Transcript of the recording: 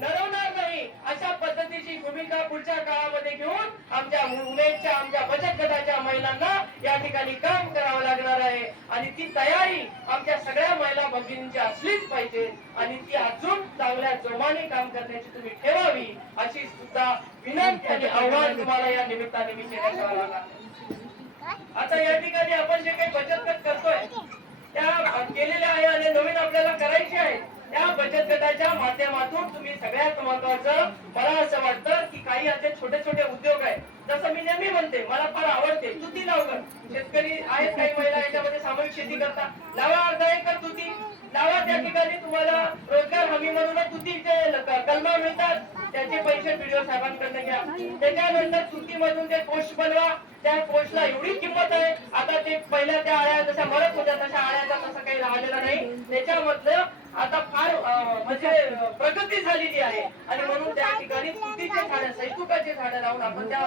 नरवणार नाही. अशा पद्धतीची भूमिका पुढच्या काळामध्ये घेऊन आमच्या उमेदच्या आमच्या बचत गटाच्या महिलांना या ठिकाणी काम करावं लागणार आहे. आणि ती तयारी आमच्या सगळ्या महिला भगिनींची असलीच पाहिजे. आणि ती अजून चांगल्या जोमाने काम करण्याची तुम्ही ठेवावी अशी सुद्धा विनंती आणि आव्हान तुम्हाला या निमित्ताने मी आता या ठिकाणी आपण जे काही बचत गट करतोय त्या केलेल्या आहे आणि नवीन आपल्याला करायचे आहे. बचत गटाच्या माध्यमातून तुम्ही सगळ्यात महत्वाचं मला असं वाटतं की काही असे छोटे छोटे उद्योग आहेत. जसं मी नेहमी म्हणते मला फार आवडते तुती लावकर शेतकरी आहेत काही महिला याच्यामध्ये सामूहिक शेती करतात. लावा अर्धा एकर तुती. लावा त्या ठिकाणी तुम्हाला रोजगार हमी म्हणून तुतीचे कलमा मिळतात. त्याचे पैसे व्हिडिओ साहेबांकडनं घ्या. त्याच्यानंतर तुतीमधून ते पोस्ट बनवा. त्या पोस्टला एवढी किंमत आहे. आता ते पहिल्या त्या आळ्या जशा मरत होत्या तशा आळ्याचा तसं काही राहिलेला नाही. त्याच्यामधलं आता फार म्हणजे प्रगती झालेली आहे. आणि म्हणून त्या ठिकाणी तुतीचे झाडं सैतुकाचे झाडं लावून आपण त्या